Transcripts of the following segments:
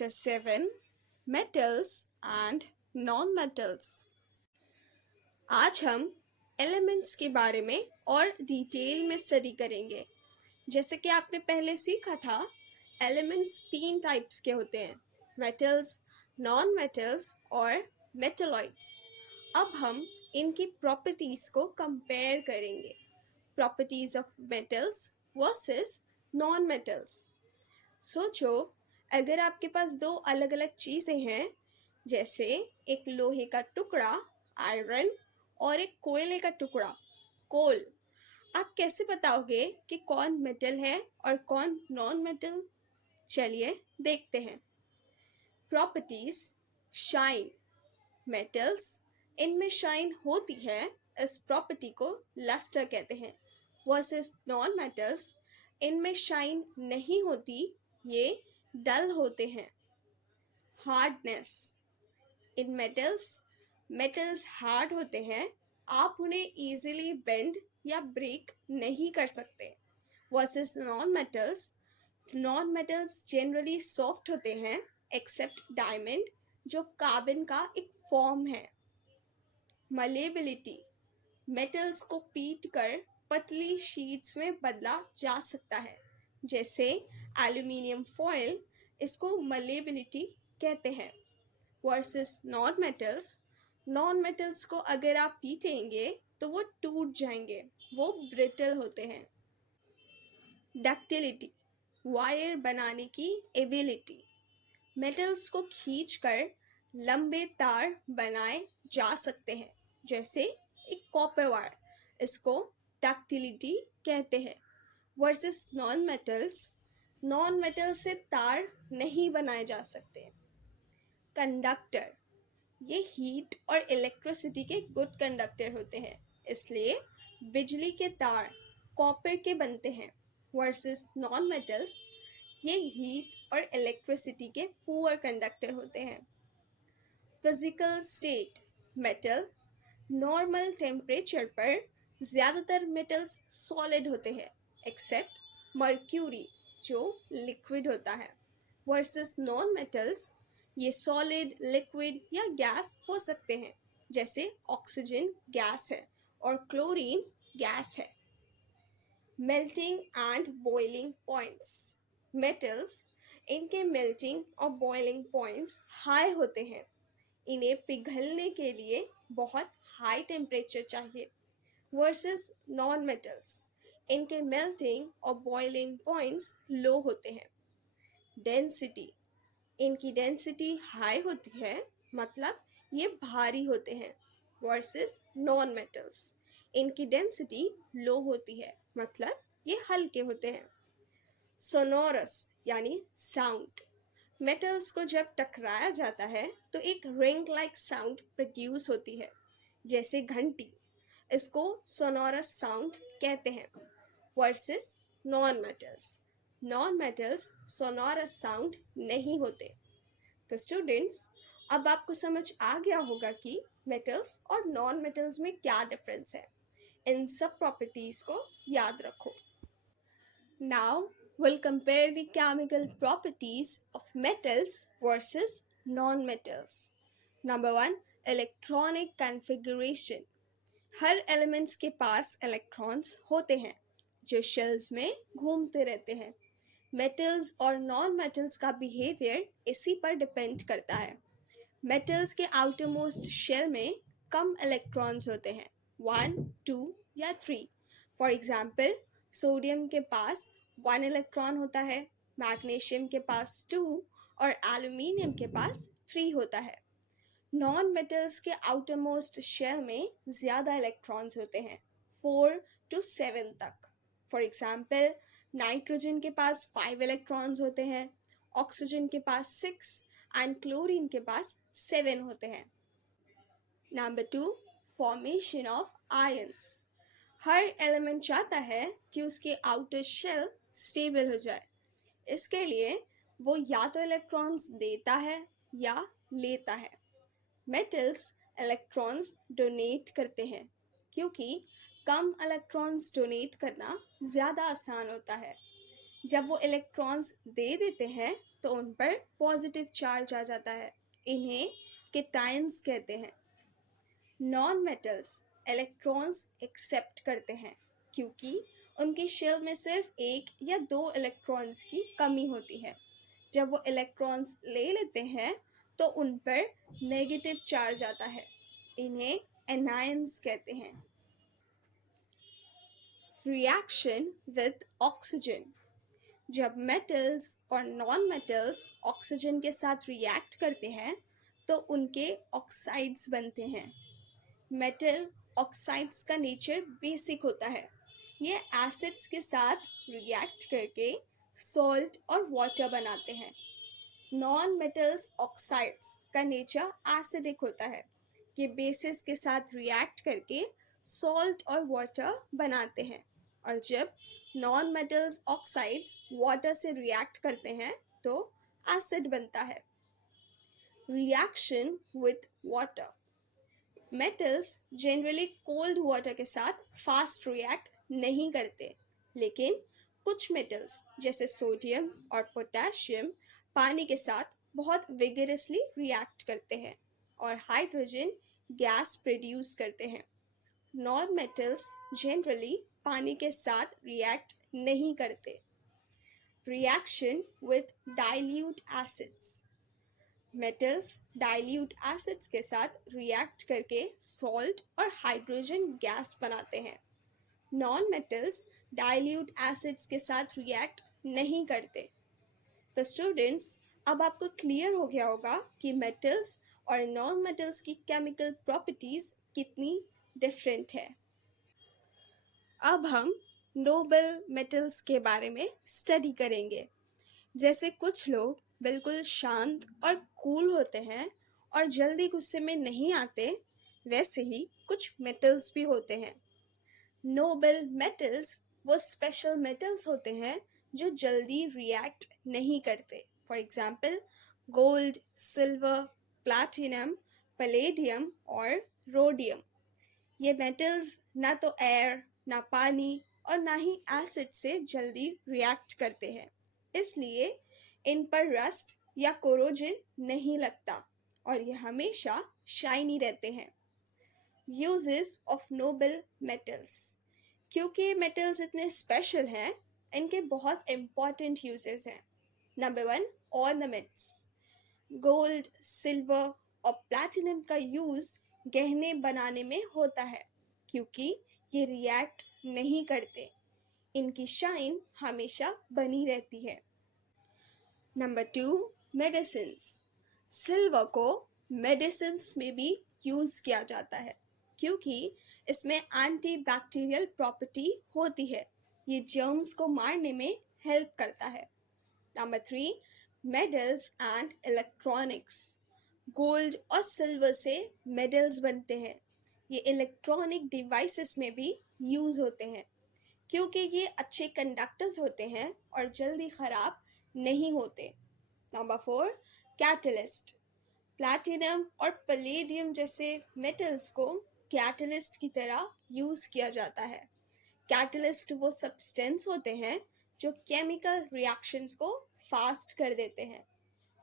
Chapter 7 Metals and Non-Metals। आज हम elements के बारे में और डिटेल में स्टडी करेंगे। जैसे कि आपने पहले सीखा था, एलिमेंट्स 3 टाइप्स के होते हैं, मेटल्स, नॉन मेटल्स और मेटलॉइड्स। अब हम इनकी प्रॉपर्टीज को कंपेयर करेंगे, properties of metals versus non metals. सोचो, अगर आपके पास दो अलग अलग चीज़ें हैं, जैसे एक लोहे का टुकड़ा आयरन और एक कोयले का टुकड़ा कोल, आप कैसे बताओगे कि कौन मेटल है और कौन नॉन मेटल? चलिए देखते हैं। प्रॉपर्टीज। शाइन। मेटल्स, इनमें शाइन होती है, इस प्रॉपर्टी को लस्टर कहते हैं। वर्सेस नॉन मेटल्स, इनमें शाइन नहीं होती, ये डल होते हैं। हार्डनेस। इन मेटल्स हार्ड होते हैं, आप उन्हें इजीली बेंड या ब्रेक नहीं कर सकते। Versus non metals generally soft होते हैं, एक्सेप्ट डायमंड जो कार्बन का एक फॉर्म है। मलेबिलिटी। मेटल्स को पीट कर पतली शीट्स में बदला जा सकता है, जैसे एल्यूमिनियम फॉयल, इसको मलेबिलिटी कहते हैं। वर्सेस नॉन मेटल्स को अगर आप पीटेंगे तो वो टूट जाएंगे, वो ब्रिटल होते हैं। डक्टिलिटी, वायर बनाने की एबिलिटी। मेटल्स को खींचकर लंबे तार बनाए जा सकते हैं, जैसे एक कॉपर वायर, इसको डक्टिलिटी कहते हैं। वर्सेस नॉन मेटल्स से तार नहीं बनाए जा सकते। कंडक्टर, ये हीट और इलेक्ट्रिसिटी के गुड कंडक्टर होते हैं, इसलिए बिजली के तार कॉपर के बनते हैं। वर्सेस नॉन मेटल्स, ये हीट और इलेक्ट्रिसिटी के पुअर कंडक्टर होते हैं। Physical state. Metal normal temperature पर ज़्यादातर मेटल्स सॉलिड होते हैं, एक्सेप्ट मर्क्यूरी जो लिक्विड होता है। वर्सेस नॉन मेटल्स, ये सॉलिड, लिक्विड या गैस हो सकते हैं, जैसे ऑक्सीजन गैस है और क्लोरीन गैस है। Melting and boiling points. Metals, इनके मेल्टिंग और बॉइलिंग पॉइंट्स हाई होते हैं, इन्हें पिघलने के लिए बहुत हाई टेम्परेचर चाहिए। वर्सेस नॉन मेटल्स, इनके मेल्टिंग और बॉइलिंग पॉइंट्स लो होते हैं। डेंसिटी, इनकी डेंसिटी हाई होती है, मतलब ये भारी होते हैं। वर्सेस नॉन मेटल्स, इनकी डेंसिटी लो होती है, मतलब ये हल्के होते हैं। सोनोरस यानी साउंड। मेटल्स को जब टकराया जाता है तो एक रिंग लाइक साउंड प्रोड्यूस होती है, जैसे घंटी, इसको सोनोरस साउंड कहते हैं। Versus non metals sonorous sound नहीं होते। तो स्टूडेंट्स, अब आपको समझ आ गया होगा कि मेटल्स और नॉन मेटल्स में क्या डिफरेंस है। इन सब प्रॉपर्टीज को याद रखो। Now we'll compare the chemical properties of metals versus non-metals. Number 1, electronic configuration. Her elements के पास इलेक्ट्रॉन्स होते हैं जो शेल्स में घूमते रहते हैं। मेटल्स और नॉन मेटल्स का बिहेवियर इसी पर डिपेंड करता है। मेटल्स के आउटर मोस्ट शेल में कम इलेक्ट्रॉन्स होते हैं, 1, 2 या 3। फॉर एग्जाम्पल, सोडियम के पास 1 इलेक्ट्रॉन होता है, मैग्नीशियम के पास 2 और एल्यूमिनियम के पास 3 होता है। नॉन मेटल्स के आउटर मोस्ट शेल में ज़्यादा इलेक्ट्रॉन्स होते हैं, 4 to 7 तक। फॉर एग्जाम्पल, नाइट्रोजन के पास 5 इलेक्ट्रॉन्स होते हैं, ऑक्सीजन के पास 6 एंड क्लोरीन के पास 7 होते हैं। Number 2, formation of ions. Her element चाहता है कि उसके आउटर शेल स्टेबल हो जाए। इसके लिए वो या तो इलेक्ट्रॉन्स देता है या लेता है। मेटल्स इलेक्ट्रॉन्स डोनेट करते हैं, क्योंकि कम इलेक्ट्रॉन्स डोनेट करना ज़्यादा आसान होता है। जब वो इलेक्ट्रॉन्स दे देते हैं तो उन पर पॉजिटिव चार्ज आ जाता है। इन्हें केटायंस कहते हैं। नॉन मेटल्स इलेक्ट्रॉन्स एक्सेप्ट करते हैं क्योंकि उनकी शेल में सिर्फ एक या दो इलेक्ट्रॉन्स की कमी होती है। जब वो इलेक्ट्रॉन्स ले लेते हैं तो उन पर नेगेटिव चार्ज आता है। इन्हें एनायंस कहते हैं। Reaction with oxygen. जब मेटल्स और नॉन मेटल्स ऑक्सीजन के साथ रिएक्ट करते हैं तो उनके ऑक्साइड्स बनते हैं। मेटल ऑक्साइड्स का नेचर बेसिक होता है। ये एसिड्स के साथ रिएक्ट करके सॉल्ट और वाटर बनाते हैं। नॉन मेटल्स ऑक्साइड्स का नेचर एसिडिक होता है। ये बेसिस के साथ रिएक्ट करके सॉल्ट और वाटर बनाते हैं। और जब नॉन मेटल्स ऑक्साइड्स वाटर से रिएक्ट करते हैं तो एसिड बनता है। Reaction with water. Metals generally cold water के साथ फास्ट रिएक्ट नहीं करते, लेकिन कुछ मेटल्स जैसे सोडियम और पोटेशियम पानी के साथ बहुत विगरसली रिएक्ट करते हैं और हाइड्रोजन गैस प्रोड्यूस करते हैं। नॉन मेटल्स जनरली पानी के साथ रिएक्ट नहीं करते। Reaction with dilute acids. Metals dilute acids के साथ रिएक्ट करके सॉल्ट और हाइड्रोजन गैस बनाते हैं। नॉन मेटल्स डाइल्यूट एसिड्स के साथ रिएक्ट नहीं करते। तो स्टूडेंट्स, अब आपको क्लियर हो गया होगा कि मेटल्स और नॉन मेटल्स की केमिकल प्रॉपर्टीज कितनी डिफरेंट है। अब हम नोबल मेटल्स के बारे में स्टडी करेंगे। जैसे कुछ लोग बिल्कुल शांत और कूल होते हैं और जल्दी गुस्से में नहीं आते, वैसे ही कुछ मेटल्स भी होते हैं। नोबल मेटल्स वो स्पेशल मेटल्स होते हैं जो जल्दी रिएक्ट नहीं करते। For example gold, silver, platinum, palladium और रोडियम। ये मेटल्स ना तो एयर, ना पानी और ना ही एसिड से जल्दी रिएक्ट करते हैं, इसलिए इन पर रस्ट या कोरोजन नहीं लगता और ये हमेशा शाइनी रहते हैं। Uses of noble metals. क्योंकि ये मेटल्स इतने स्पेशल हैं, इनके बहुत इम्पॉर्टेंट यूजेस हैं। Number 1, ornaments. गोल्ड, सिल्वर और प्लैटिनम का यूज गहने बनाने में होता है क्योंकि ये रिएक्ट नहीं करते। इनकी शाइन हमेशा बनी रहती है। Number 2, medicines. सिल्वर को मेडिसिन्स में भी यूज़ किया जाता है क्योंकि इसमें एंटी बैक्टीरियल प्रॉपर्टी होती है। ये जर्म्स को मारने में हेल्प करता है। Number 3, medals and electronics. Gold और सिल्वर से मेडल्स बनते हैं। ये इलेक्ट्रॉनिक डिवाइसेस में भी यूज़ होते हैं क्योंकि ये अच्छे कंडक्टर्स होते हैं और जल्दी ख़राब नहीं होते। Number 4, catalyst. प्लैटिनम और पैलेडियम जैसे मेटल्स को कैटलिस्ट की तरह यूज़ किया जाता है। कैटलिस्ट वो सब्सटेंस होते हैं जो केमिकल रिएक्शंस को फास्ट कर देते हैं।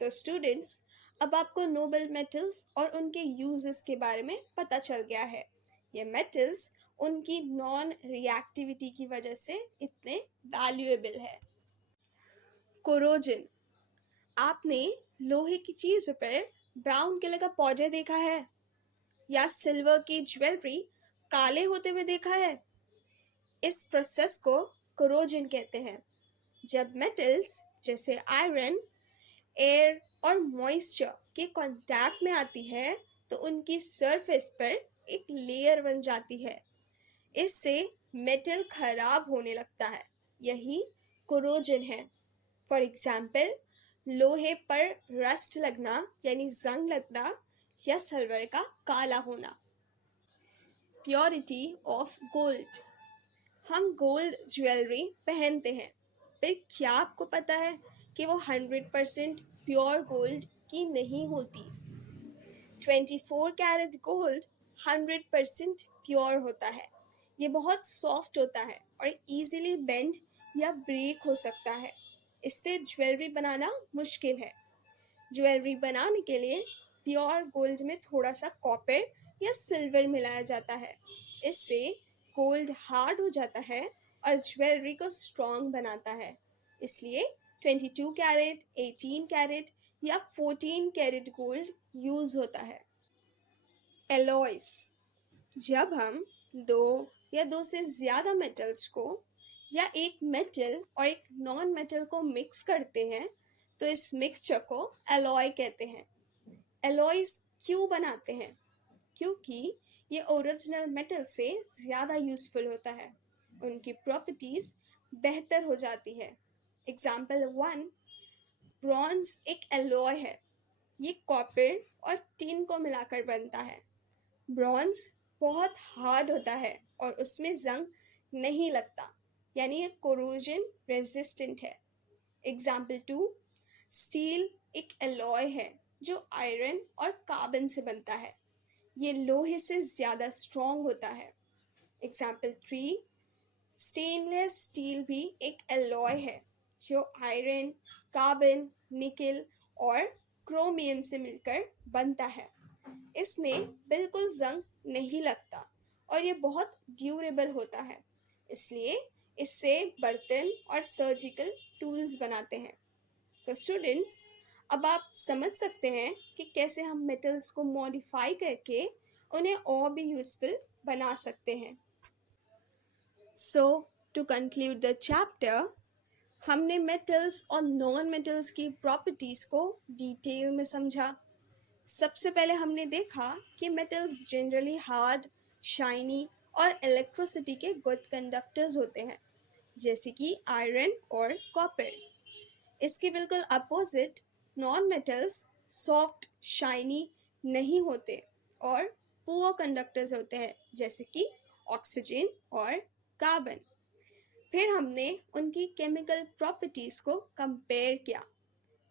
तो स्टूडेंट्स, अब आपको नोबल मेटल्स और उनके यूजेस के बारे में पता चल गया है। ये मेटल्स उनकी नॉन रिएक्टिविटी की वजह से इतने वैल्यूएबल है। कोरोजन। आपने लोहे की चीज़ों पर ब्राउन कलर का पाउडर देखा है या सिल्वर की ज्वेलरी काले होते हुए देखा है? इस प्रोसेस को कोरोजन कहते हैं। जब मेटल्स जैसे आयरन एयर और मॉइस्चर के कांटेक्ट में आती है तो उनकी सरफेस पर एक लेयर बन जाती है। इससे मेटल खराब होने लगता है। यही कोरोजन है। फॉर एग्जाम्पल लोहे पर रस्ट लगना यानी जंग लगना या सिल्वर का काला होना। Purity of gold. हम गोल्ड ज्वेलरी पहनते हैं, पर क्या आपको पता है कि वो 100% प्योर गोल्ड की नहीं होती? 24 कैरेट गोल्ड 100% प्योर होता है। ये बहुत सॉफ्ट होता है और इजीली बेंड या ब्रेक हो सकता है। इससे ज्वेलरी बनाना मुश्किल है। ज्वेलरी बनाने के लिए प्योर गोल्ड में थोड़ा सा कॉपर या सिल्वर मिलाया जाता है। इससे गोल्ड हार्ड हो जाता है और ज्वेलरी को स्ट्रॉन्ग बनाता है। इसलिए 22 कैरेट, 18 कैरेट या 14 कैरेट गोल्ड यूज होता है। एलॉयज: जब हम दो या दो से ज़्यादा मेटल्स को या एक मेटल और एक नॉन मेटल को मिक्स करते हैं तो इस मिक्सचर को एलॉय कहते हैं। एलॉयज क्यों बनाते हैं? क्योंकि ये ओरिजिनल मेटल से ज़्यादा यूज़फुल होता है, उनकी प्रॉपर्टीज़ बेहतर हो जाती है। एग्जाम्पल 1, ब्रॉन्ज एक एलॉय है। ये कॉपर और टिन को मिलाकर बनता है। ब्रॉन्ज बहुत हार्ड होता है और उसमें जंग नहीं लगता, यानी ये कोरोजन रेजिस्टेंट है। एग्जाम्पल 2, स्टील एक एलॉय है जो आयरन और कार्बन से बनता है। ये लोहे से ज़्यादा स्ट्रॉन्ग होता है। एग्जाम्पल 3, स्टेनलेस स्टील भी एक एलॉय है जो आयरन, कार्बन, निकेल और क्रोमियम से मिलकर बनता है। इसमें बिल्कुल जंग नहीं लगता और ये बहुत ड्यूरेबल होता है, इसलिए इससे बर्तन और सर्जिकल टूल्स बनाते हैं। तो स्टूडेंट्स, अब आप समझ सकते हैं कि कैसे हम मेटल्स को मॉडिफाई करके उन्हें और भी यूजफुल बना सकते हैं। सो टू कंक्लूड द चैप्टर, हमने मेटल्स और नॉन मेटल्स की प्रॉपर्टीज़ को डिटेल में समझा। सबसे पहले हमने देखा कि मेटल्स जनरली हार्ड, शाइनी और इलेक्ट्रिसिटी के गुड कंडक्टर्स होते हैं, जैसे कि आयरन और कॉपर। इसके बिल्कुल opposite non metals soft, shiny नहीं होते और पुअर कंडक्टर्स होते हैं, जैसे कि ऑक्सीजन और कार्बन। फिर हमने उनकी केमिकल प्रॉपर्टीज़ को कंपेयर किया।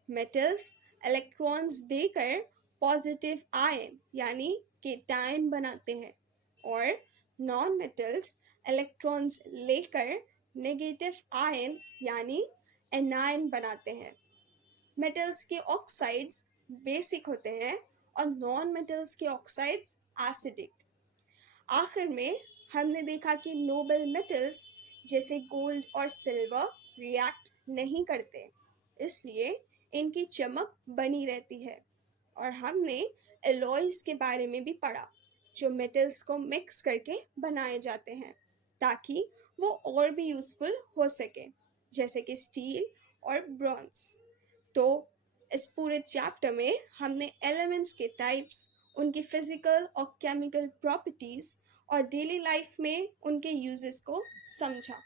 मेटल्स इलेक्ट्रॉन्स देकर पॉजिटिव आयन यानी केटायन बनाते हैं और नॉन मेटल्स इलेक्ट्रॉन्स लेकर नेगेटिव आयन यानी एनायन बनाते हैं। मेटल्स के ऑक्साइड्स बेसिक होते हैं और नॉन मेटल्स के ऑक्साइड्स एसिडिक। आखिर में हमने देखा कि नोबल मेटल्स जैसे गोल्ड और सिल्वर रिएक्ट नहीं करते, इसलिए इनकी चमक बनी रहती है। और हमने एलॉयज के बारे में भी पढ़ा, जो मेटल्स को मिक्स करके बनाए जाते हैं ताकि वो और भी यूज़फुल हो सके, जैसे कि स्टील और ब्रॉन्ज। तो इस पूरे चैप्टर में हमने एलिमेंट्स के टाइप्स, उनकी फिजिकल और केमिकल प्रॉपर्टीज़ और डेली लाइफ में उनके यूजेस को समझा।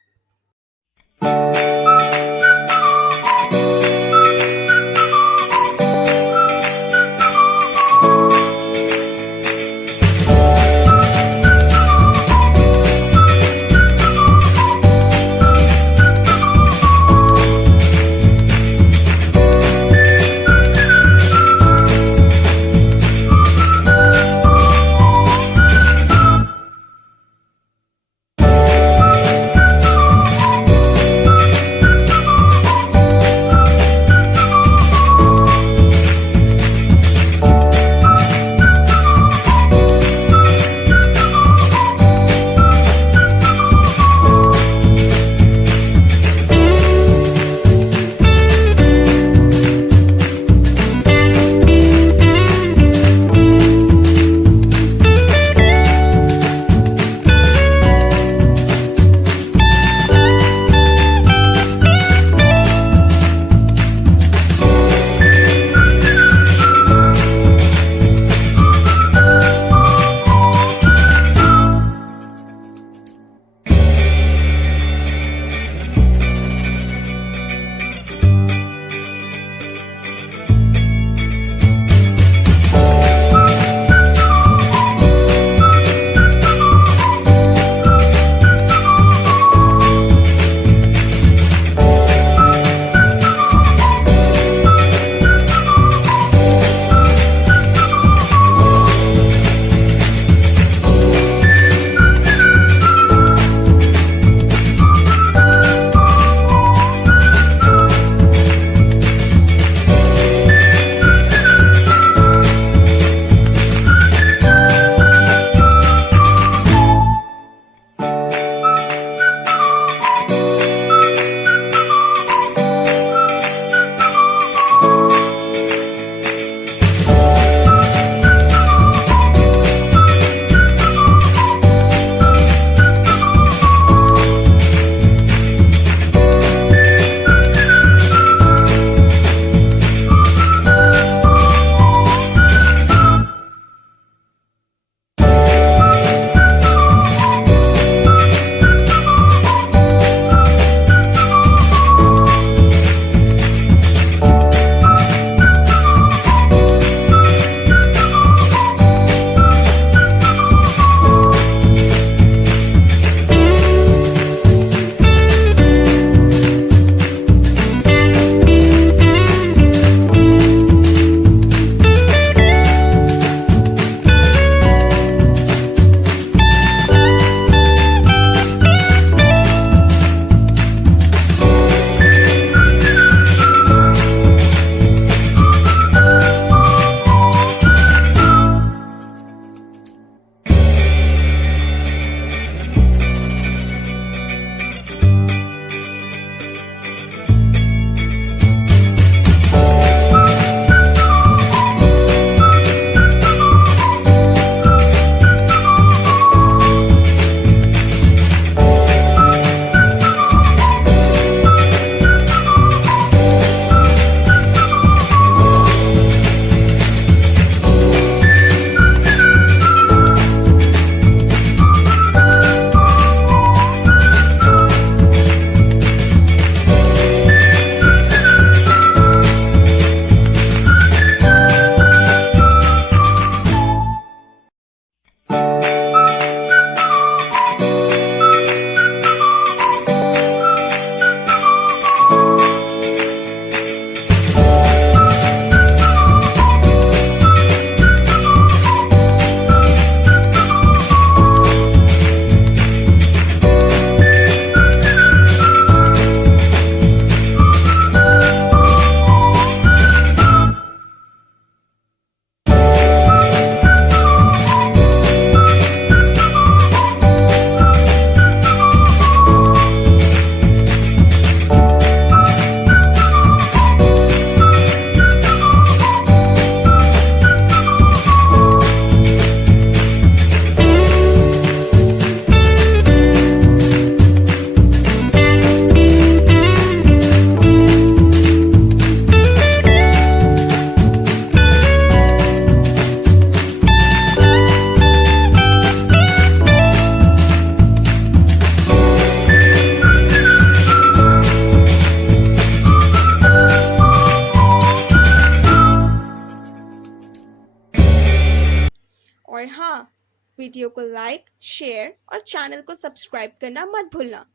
वीडियो को लाइक, शेयर और चैनल को सब्सक्राइब करना मत भूलना।